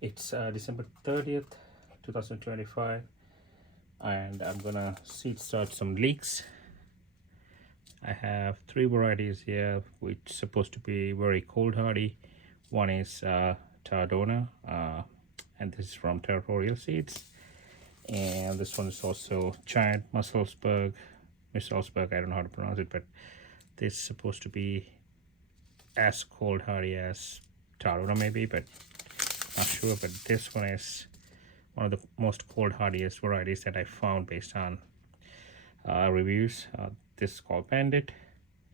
It's December 30th, 2025, and I'm gonna seed start some leeks. I have three varieties here, which supposed to be very cold hardy. One is Tardona, and this is from Territorial Seeds. And this one is also Giant Musselburgh. I don't know how to pronounce it, but this is supposed to be as cold hardy as Tardona maybe, but not sure. But this one is one of the most cold hardiest varieties that I found based on reviews. This is called Bandit,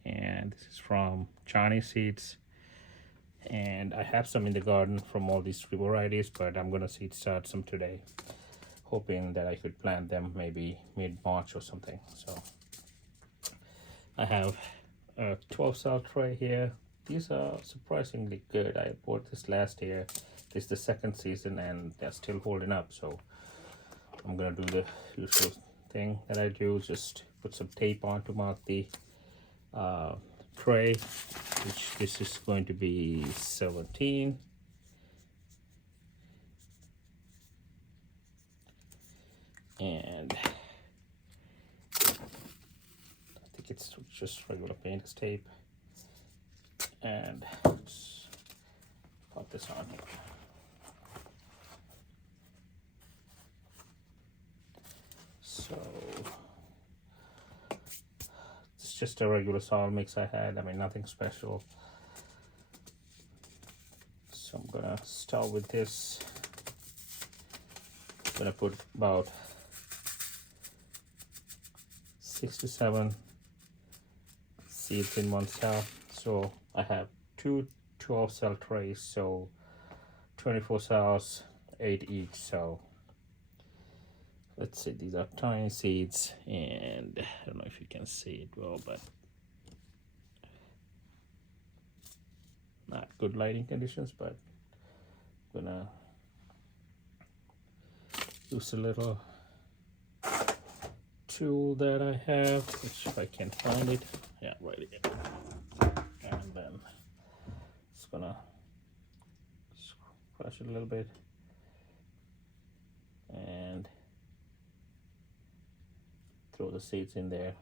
and this is from Chinese Seeds. And I have some in the garden from all these three varieties, but I'm gonna seed start some today, hoping that I could plant them maybe mid-March or something. So I have a 12 cell tray here. These are surprisingly good. I bought this last year. This is the second season and they're still holding up. So I'm gonna do the usual thing that I do, just put some tape on to mark the tray, which this is going to be 17. And I think it's just regular painter's tape. And let's pop this on here. So it's just a regular soil mix I had. I mean, nothing special. So I'm gonna start with this. I'm gonna put about 6 to 7 seeds in one cell. So I have two 12 cell trays, so 24 cells, 8 each. So let's see, these are tiny seeds, and I don't know if you can see it well, but not good lighting conditions, but I'm gonna use a little tool that I have, which if I can find it, yeah, right here. And then it's gonna crush it a little bit and throw the seeds in there.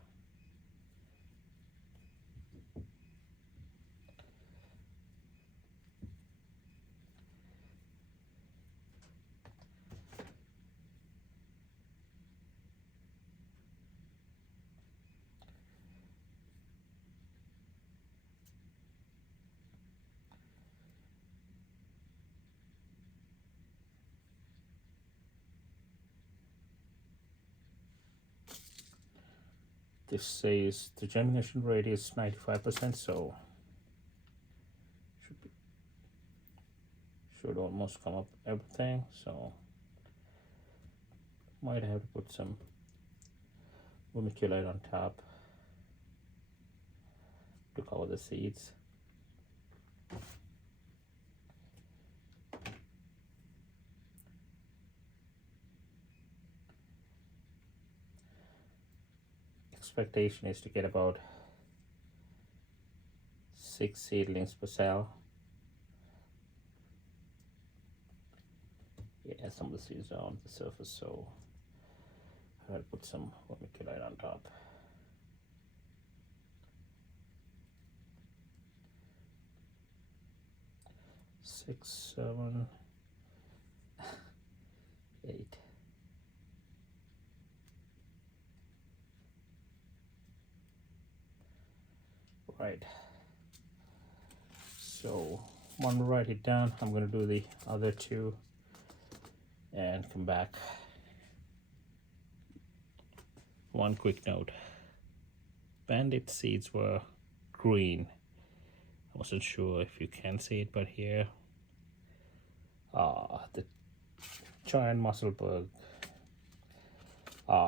This says the germination rate is 95%, so should almost come up everything. So might have to put some vermiculite on top to cover the seeds. Expectation is to get about 6 seedlings per cell. Yeah, some of the seeds are on the surface, so I'll put some vermiculite on top. Six, 7, 8. Right. So one will write it down. I'm going to do the other two and come back. One quick note. Bandit seeds were green. I wasn't sure if you can see it, but here the Giant Musselburgh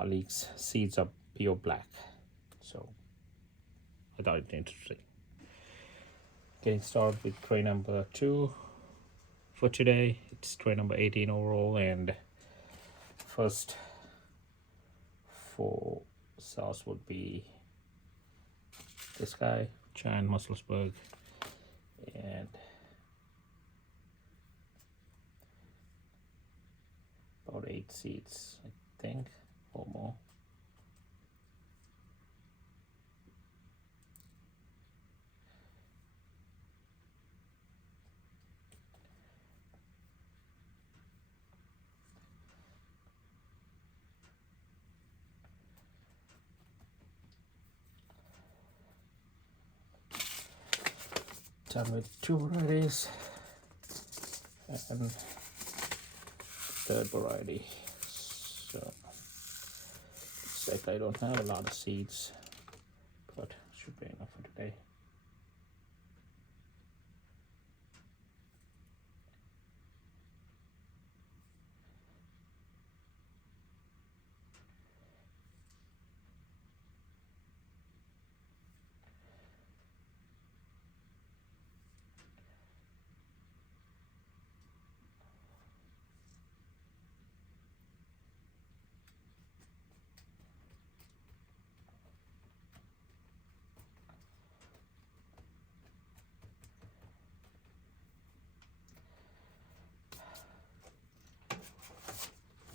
leeks seeds are pure black. So I thought it interesting. Getting started with tray number 2 for today. It's tray number 18 overall, and first 4 cells would be this guy, Giant Musselburgh, and 8 seeds, I think, or more. Done with 2 varieties and third variety. So looks like I don't have a lot of seeds, but should be enough for today.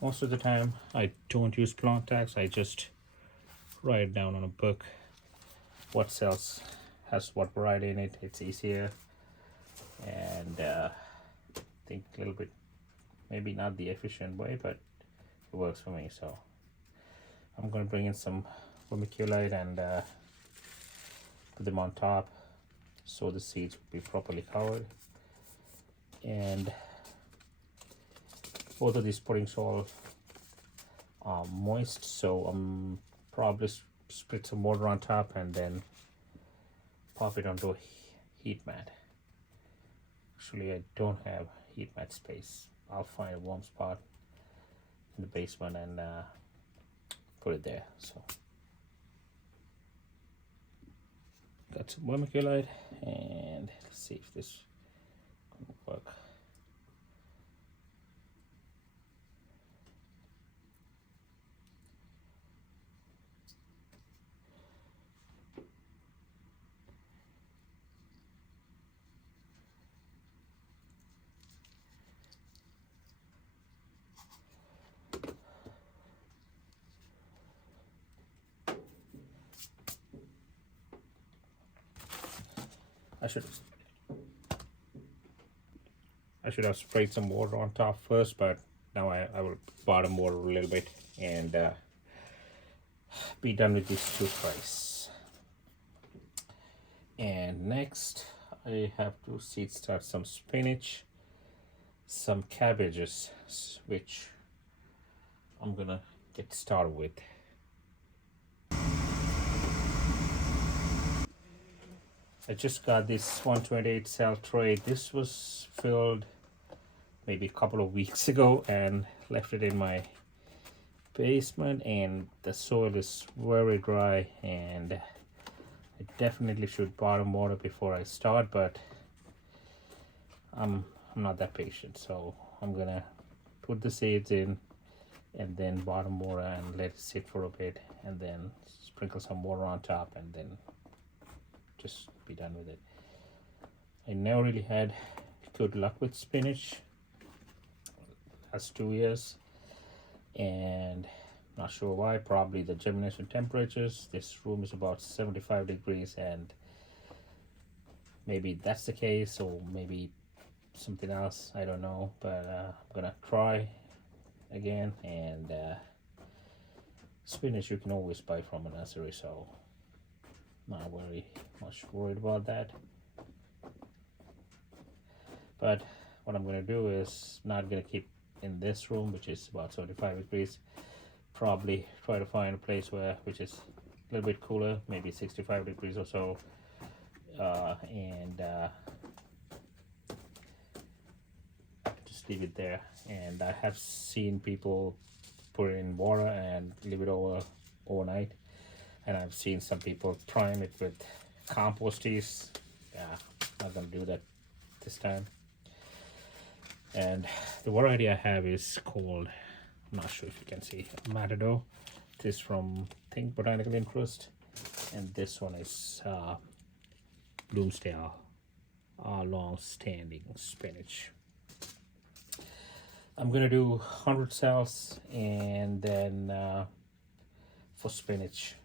Most of the time I don't use plant tags, I just write down on a book what cells has what variety in it. It's easier, and I think a little bit, maybe not the efficient way, but it works for me. So I'm going to bring in some vermiculite and put them on top so the seeds will be properly covered. And both of these puddings all are moist, so I'm probably spritz some water on top and then pop it onto a heat mat. Actually, I don't have heat mat space. I'll find a warm spot in the basement and put it there. So got some vermiculite, and let's see if this can work. I should have sprayed some water on top first, but now I will bottom water a little bit and be done with these 2 fries. And next I have to seed start some spinach, some cabbages, which I'm gonna get started with. I just got this 128 cell tray. This was filled maybe a couple of weeks ago and left it in my basement, and the soil is very dry, and I definitely should bottom water before I start, but I'm not that patient, so I'm gonna put the seeds in and then bottom water and let it sit for a bit, and then sprinkle some water on top and then just be done with it. I never really had good luck with spinach last 2 years, and not sure why. Probably the germination temperatures. This room is about 75 degrees, and maybe that's the case, or maybe something else, I don't know, but I'm gonna try again. And spinach you can always buy from a nursery, so not very much worried about that. But what I'm gonna do is not gonna keep in this room, which is about 75 degrees. Probably try to find a place which is a little bit cooler, maybe 65 degrees or so, and just leave it there. And I have seen people put it in water and leave it overnight, and I've seen some people prime it with composties. Yeah, not gonna do that this time. And the variety I have is called, I'm not sure if you can see, Matador. This is from Think Botanical Interest, and this one is Bloomsdale long-standing spinach. I'm gonna do 100 cells, and then for spinach,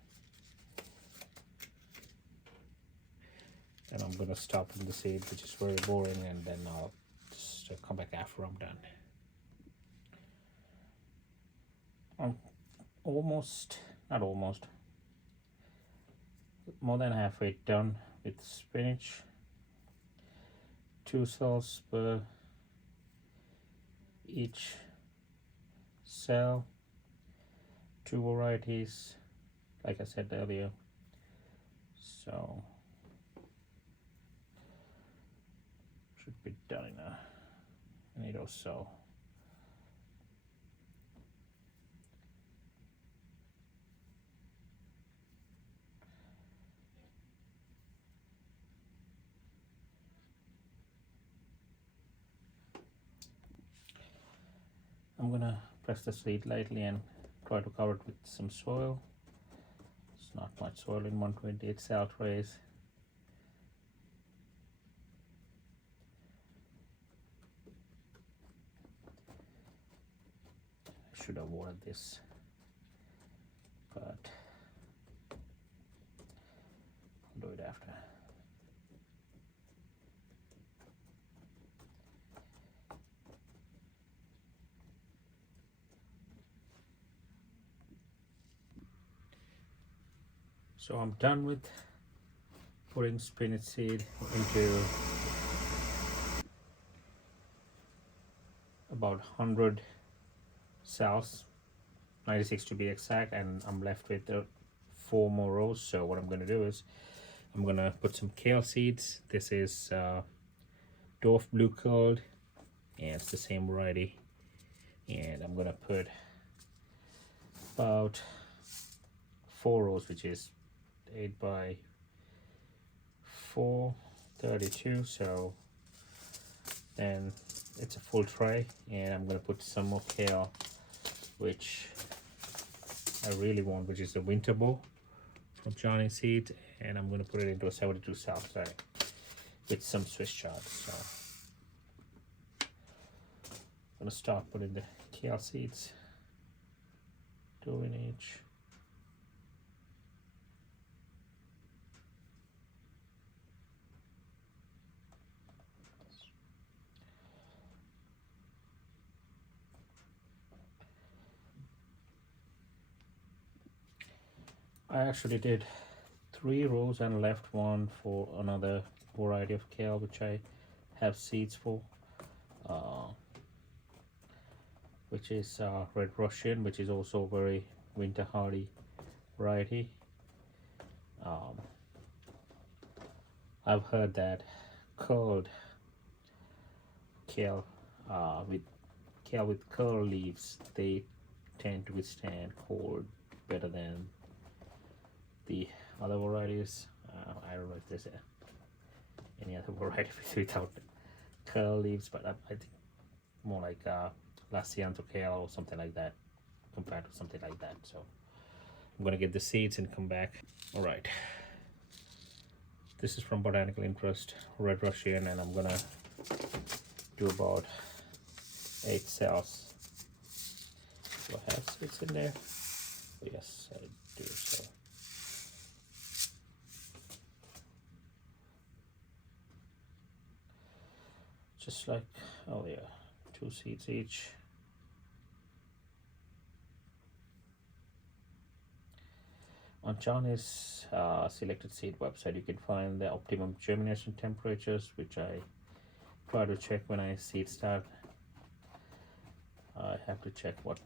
and I'm gonna stop in the seed, which is very boring, and then I'll just come back after I'm done. I'm almost, not almost, more than halfway done with spinach. 2 cells per each cell, 2 varieties, like I said earlier. So should be done in a minute or so. I'm gonna press the seed lightly and try to cover it with some soil. It's not much soil in 128 cell trays. I should have watered this, but I'll do it after. So I'm done with putting spinach seed into about 100 cells, 96 to be exact, and I'm left with 4 more rows. So what I'm going to do is I'm going to put some kale seeds. This is dwarf blue curled, and it's the same variety, and I'm going to put about 4 rows, which is 8 by 4, 32. So then it's a full tray, and I'm going to put some more kale, which I really want, which is the winter bow from Johnny Seeds, and I'm going to put it into a 72 cell tray with some Swiss chard. So I'm going to start putting the kale seeds, 2 in each. I actually did 3 rows and left one for another variety of kale, which I have seeds for, which is Red Russian, which is also very winter hardy variety. I've heard that curled kale, with curl leaves, they tend to withstand cold better than the other varieties. I don't know if there's any other variety without curl leaves, but I think more like Lasianto kale or something like that, compared to something like that. So I'm gonna get the seeds and come back. All right, this is from Botanical Interest, Red Russian, and I'm gonna do about 8 cells. Do I have seeds in there? Oh, yes, I do. So just like, oh yeah, 2 seeds each. On Johnny's selected seed website, you can find the optimum germination temperatures, which I try to check when I seed start. I have to check what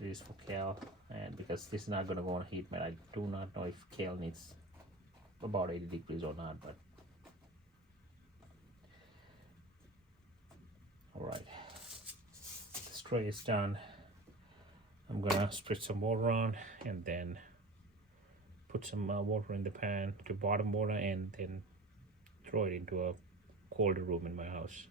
it is for kale, and because this is not going to go on heat mat, I do not know if kale needs about 80 degrees or not, but all right, this tray is done. I'm gonna spritz some water on, and then put some water in the pan to bottom water, and then throw it into a colder room in my house.